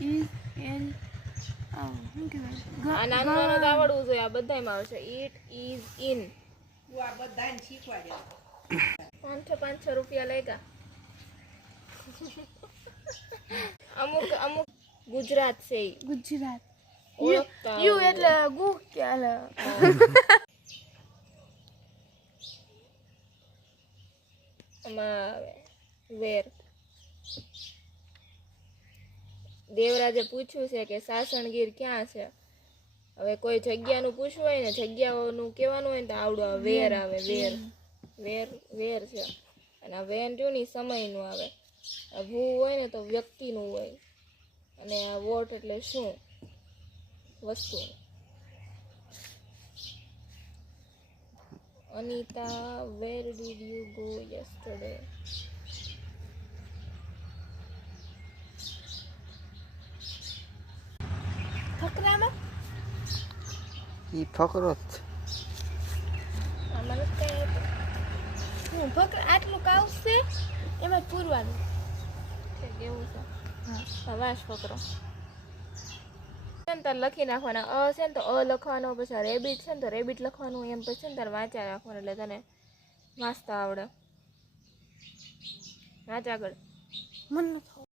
Is L શું કહેવાય આ નાનું આવડવું જોઈએ આ બધામાં આવશે ઇટ ઇઝ ઇન આ બધાને શીખવા દે 500 રૂપિયા લેગા અમુક અમુક ગુજરાત છે ઈ. ગુજરાત ઓળખતા યુ આવડવું એટલે ગુ કે આલે આમાં આવે વેર દેવરાજે પૂછ્યું છે કે સાસણગીર ક્યાં છે હવે કોઈ જગ્યાનું પૂછવું હોય ને જગ્યાઓનું કહેવાનું હોય ને તો આવડું આવે વેર આવે વેર વેર વેર છે અને આ વેન જો ને સમયનું આવે આ ભૂ હોય ને તો વ્યક્તિનું હોય અને આ વોટ એટલે શું વસ્તુ Anita where did you go yesterday ફકરામાં ઈ ફકરો જ આમાં નથી કઈ હતું. હું ફકરા આટલું કાવશે એમાં પૂરવાનું ઠીક એવું છે હા વાસ પકડો છે ને તારે લખી નાખવાના અ છે ને તો અ લખવાનો પછી રેબિટ છે ને તો રેબિટ લખવાનું એમ પછી છે ને તારે વાંચ્યા રાખવાનું એટલે તને વાંચતા આવડે વાંચ આગળ મન નથી